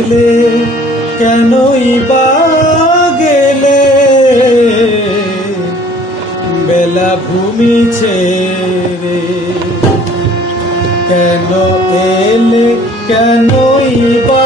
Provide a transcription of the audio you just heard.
গেলে? কেনই বা গেলে? বেলা ভূমিছে রে কেন এলে? কেনই বা